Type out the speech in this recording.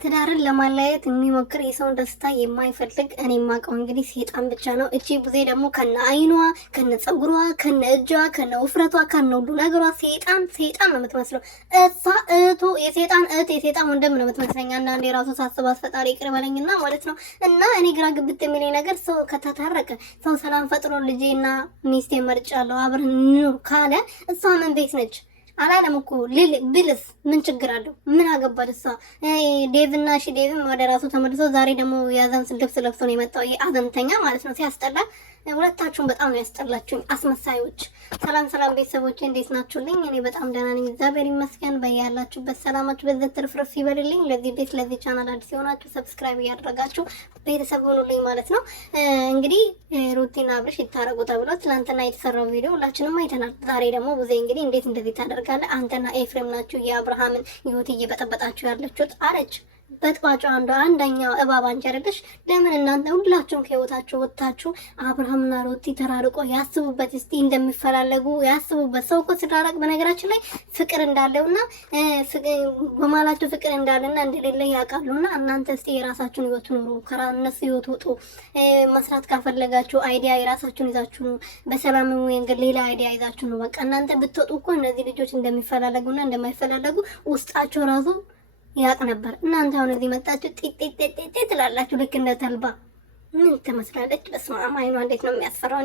ትዳርን ለማለያየት የሚሞክር የሰውን ደስታ የማይፈልግ እኔ የማውቀው እንግዲህ ሴጣን ብቻ ነው። እቺ ቡዜ ደግሞ ከነ አይኗ፣ ከነ ጸጉሯ፣ ከነ እጇ፣ ከነ ውፍረቷ፣ ከነ ሁሉ ነገሯ ሴጣን ነው የምትመስለው። እሷ እህቱ የሴጣን እህት የሴጣን ወንድም ነው የምትመስለኝ አንዳንዴ ራሱ ሳስባት፣ ፈጣሪ ይቅር በለኝና ማለት ነው። እና እኔ ግራ ግብት የሚለኝ ነገር ሰው ከተታረቀ ሰው ሰላም ፈጥሮ ልጄና ሚስቴ መርጫለሁ አብረን እንኑር ካለ እሷ ምን ቤት ነች? አላለም እኮ ብልስ ምን ችግር አለው? ምን አገባል እሷ? ዴቭና ዴቭም ወደ ራሱ ተመልሶ ዛሬ ደግሞ የአዘን ልብስ ለብሶ ነው የመጣው። ይሄ አዘንተኛ ማለት ነው። ሲያስጠላ ሁለታችሁም በጣም ነው ያስጠላችሁኝ አስመሳዮች። ሰላም ቤተሰቦቼ እንዴት ናችሁልኝ? እኔ በጣም ደህና ነኝ እግዚአብሔር ይመስገን። በያላችሁበት ሰላማችሁ በዘት ትርፍርፍ ይበልልኝ። ለዚህ ቤት ለዚህ ቻናል አዲስ የሆናችሁ ሰብስክራይብ እያደረጋችሁ ቤተሰብ ሆኑልኝ ማለት ነው። እንግዲህ ሩቲና አብርሽ ይታረቁ ተብሎ ትናንትና የተሰራው ቪዲዮ ሁላችንም አይተናል። ዛሬ ደግሞ ቡዜ እንግዲህ እንዴት እንደዚህ ታደርጋለህ አንተና ኤፍሬም ናችሁ የአብርሃምን ህይወት እየበጠበጣችሁ ያለችሁት አለች። በጥባጫ አንደኛው እባብ አንቺ አይደለሽ? ለምን እናንተ ሁላችሁም ከህይወታችሁ ወጣችሁ አብርሃምና ሩቲ ተራርቆ ያስቡበት፣ እስቲ እንደሚፈላለጉ ያስቡበት። ሰው እኮ ሲራራቅ በነገራችን ላይ ፍቅር እንዳለውና በማላችሁ ፍቅር እንዳለና እንደሌለ ያውቃሉና እናንተ እስቲ የራሳችሁን ህይወት ኑሩ፣ ከእነሱ ህይወት ውጡ። መስራት ካፈለጋችሁ አይዲያ የራሳችሁን ይዛችሁ ነው፣ በሰላም መንገድ ሌላ አይዲያ ይዛችሁ ነው። በቃ እናንተ ብትወጡ እኮ እነዚህ ልጆች እንደሚፈላለጉና እንደማይፈላለጉ ውስጣቸው ራሱ ያቅ ነበር። እናንተ አሁን እዚህ መጣችሁ ጢጢ ትላላችሁ ልክ እንደ ተልባ። ምን ትመስላለች? በስመ አብ አይኗ እንዴት ነው የሚያስፈራው!